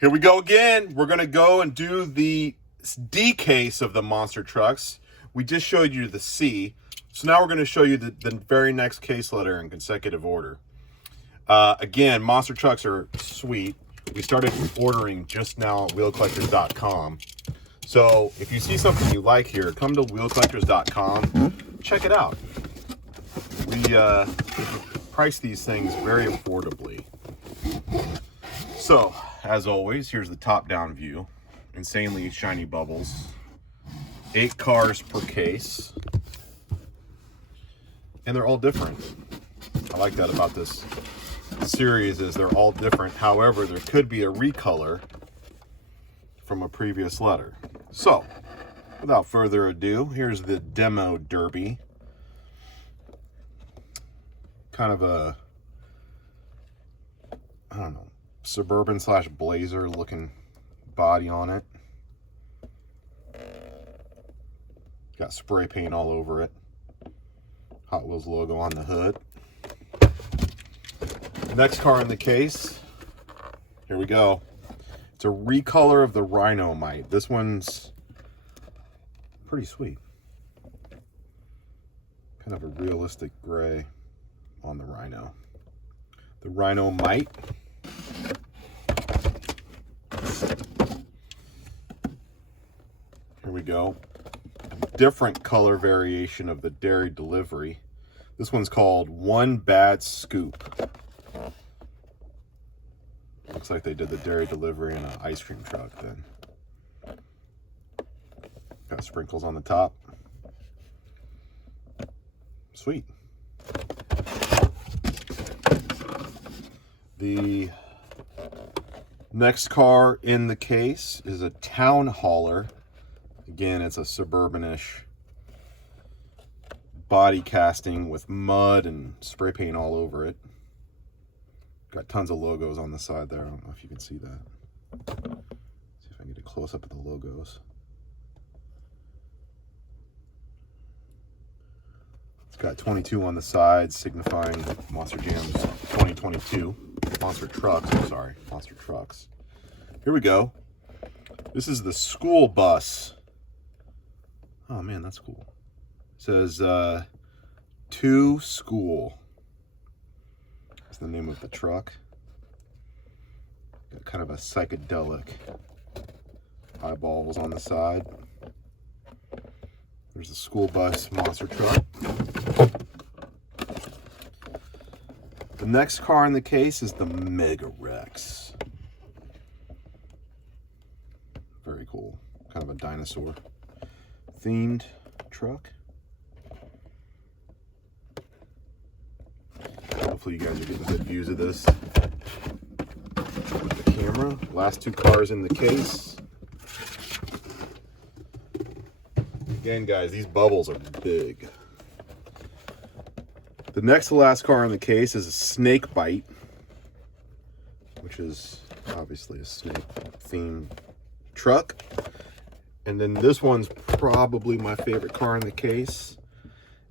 Here we go again. We're going to go and do the D case of the monster trucks. We just showed you the C. So now we're going to show you the very next case letter in consecutive order. Again, monster trucks are sweet. We started ordering just now at wheelcollectors.com. So if you see something you like here, come to wheelcollectors.com. Check it out. We price these things very affordably. So, as always, here's the top-down view. Insanely shiny bubbles. 8 cars per case. And they're all different. I like that about this series, is they're all different. However, there could be a recolor from a previous letter. So, without further ado, here's the demo derby. Kind of a, I don't know, Suburban / Blazer looking body on it. Got spray paint all over it. Hot Wheels logo on the hood. Next car in the case. Here we go. It's a recolor of the Rhino Mite. This one's pretty sweet. Kind of a realistic gray on the Rhino. The Rhino Mite. Here we go. A different color variation of the dairy delivery. This one's called One Bad Scoop. Looks like they did the dairy delivery in an ice cream truck then. Got sprinkles on the top. Sweet. The next car in the case is a town hauler. Again, it's a Suburban-ish body casting with mud and spray paint all over it. Got tons of logos on the side there. I don't know if you can see that. See if I can get a close up of the logos. It's got 22 on the side, signifying Monster Jam's 2022. Monster Trucks, I'm sorry, Monster Trucks. Here we go. This is the school bus. Oh man, that's cool. It says, to school. That's the name of the truck. Got kind of a psychedelic eyeballs on the side. There's the school bus monster truck. The next car in the case is the Mega Rex. Very cool. Kind of a dinosaur themed truck. Hopefully you guys are getting good views of this with the camera. Last 2 cars in the case. Again, guys, these bubbles are big. The next to last car in the case is a Snake Bite, which is obviously a snake themed truck. And then this one's probably my favorite car in the case.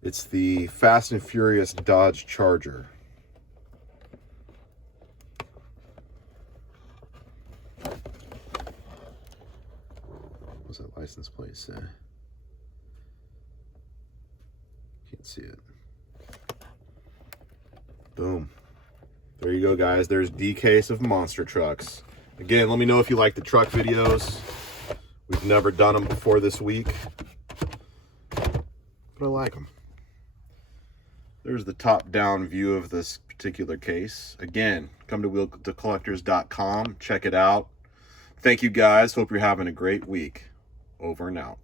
It's the Fast and Furious Dodge Charger. What's that license plate say? Can't see it. Boom. There you go, guys. There's D case of monster trucks. Again, let me know if you like the truck videos. We've never done them before this week, but I like them. There's the top-down view of this particular case. Again, come to wheelcollectors.com. Check it out. Thank you, guys. Hope you're having a great week. Over and out.